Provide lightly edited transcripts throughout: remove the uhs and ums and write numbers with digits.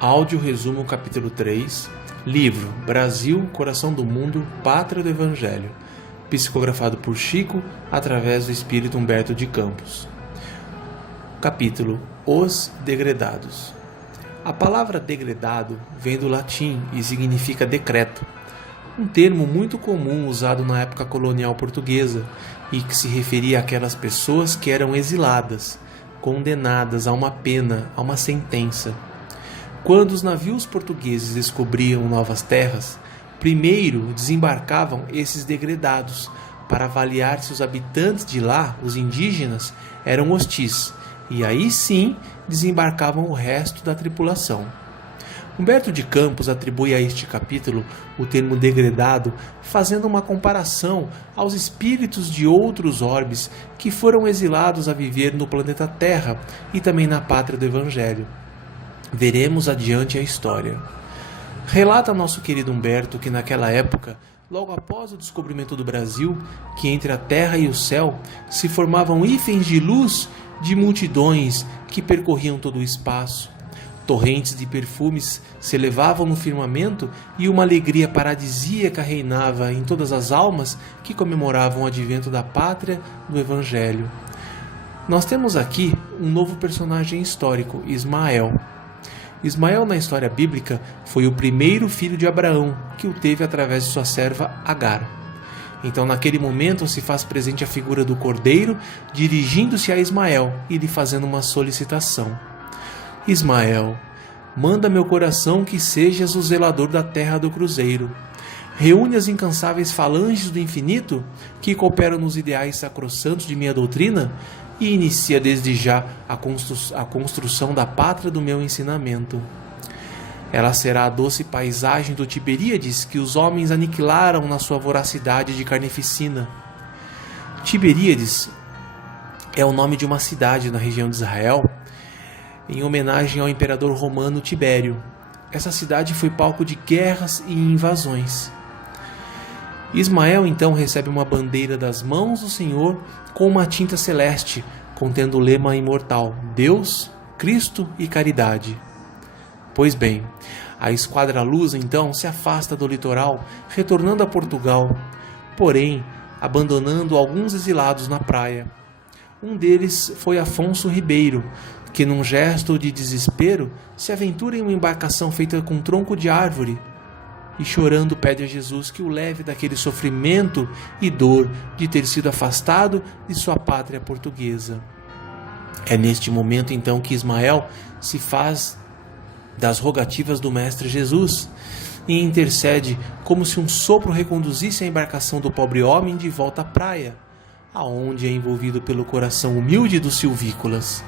Áudio resumo capítulo 3, livro Brasil, Coração do Mundo, Pátria do Evangelho, psicografado por Chico através do espírito Humberto de Campos. Capítulo Os Degredados. A palavra degredado vem do latim e significa decreto, um termo muito comum usado na época colonial portuguesa e que se referia àquelas pessoas que eram exiladas, condenadas a uma pena, a uma sentença. Quando os navios portugueses descobriam novas terras, primeiro desembarcavam esses degredados para avaliar se os habitantes de lá, os indígenas, eram hostis, e aí sim desembarcavam o resto da tripulação. Humberto de Campos atribui a este capítulo o termo degredado, fazendo uma comparação aos espíritos de outros orbes que foram exilados a viver no planeta Terra e também na pátria do Evangelho. Veremos adiante a história. Relata nosso querido Humberto que naquela época, logo após o descobrimento do Brasil, que entre a terra e o céu se formavam hífens de luz de multidões que percorriam todo o espaço. Torrentes de perfumes se elevavam no firmamento e uma alegria paradisíaca reinava em todas as almas que comemoravam o advento da pátria do Evangelho. Nós temos aqui um novo personagem histórico, Ismael. Ismael, na história bíblica, foi o primeiro filho de Abraão, que o teve através de sua serva Agar. Então, naquele momento, se faz presente a figura do cordeiro, dirigindo-se a Ismael e lhe fazendo uma solicitação. Ismael, manda meu coração que sejas o zelador da terra do cruzeiro. Reúne as incansáveis falanges do infinito que cooperam nos ideais sacrossantos de minha doutrina e inicia desde já a construção da pátria do meu ensinamento. Ela será a doce paisagem do Tiberíades que os homens aniquilaram na sua voracidade de carnificina. Tiberíades é o nome de uma cidade na região de Israel, em homenagem ao imperador romano Tibério. Essa cidade foi palco de guerras e invasões. Ismael então recebe uma bandeira das mãos do Senhor com uma tinta celeste, contendo o lema imortal: Deus, Cristo e Caridade. Pois bem, a esquadra lusa então se afasta do litoral, retornando a Portugal, porém abandonando alguns exilados na praia. Um deles foi Afonso Ribeiro, que num gesto de desespero se aventura em uma embarcação feita com tronco de árvore e chorando pede a Jesus que o leve daquele sofrimento e dor de ter sido afastado de sua pátria portuguesa. É neste momento então que Ismael se faz das rogativas do Mestre Jesus e intercede como se um sopro reconduzisse a embarcação do pobre homem de volta à praia, aonde é envolvido pelo coração humilde dos silvícolas.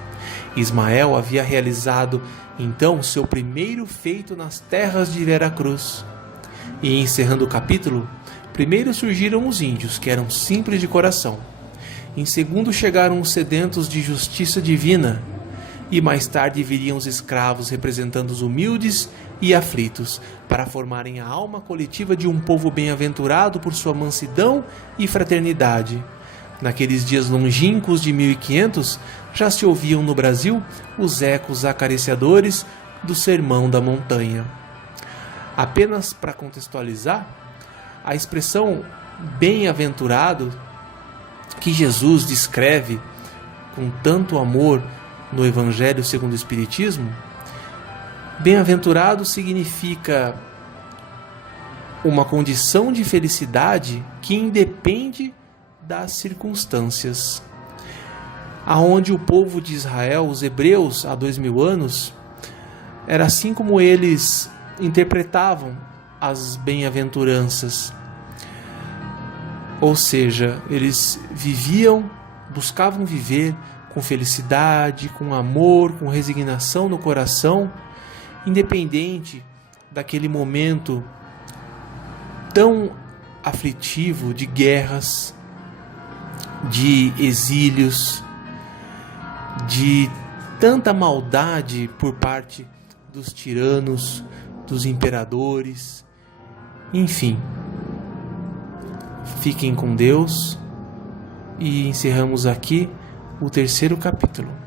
Ismael havia realizado então seu primeiro feito nas terras de Veracruz. E encerrando o capítulo, primeiro surgiram os índios, que eram simples de coração. Em segundo chegaram os sedentos de justiça divina. E mais tarde viriam os escravos representando os humildes e aflitos, para formarem a alma coletiva de um povo bem-aventurado por sua mansidão e fraternidade. Naqueles dias longínquos de 1500, já se ouviam no Brasil os ecos acariciadores do Sermão da Montanha. Apenas para contextualizar, a expressão bem-aventurado que Jesus descreve com tanto amor no Evangelho segundo o Espiritismo, bem-aventurado significa uma condição de felicidade que independe das circunstâncias. Aonde o povo de Israel, os hebreus, há 2000 anos, era assim como eles interpretavam as bem-aventuranças. Ou seja, eles buscavam viver com felicidade, com amor, com resignação no coração, independente daquele momento tão aflitivo de guerras, de exílios, de tanta maldade por parte dos tiranos, dos imperadores, enfim. Fiquem com Deus e encerramos aqui o terceiro capítulo.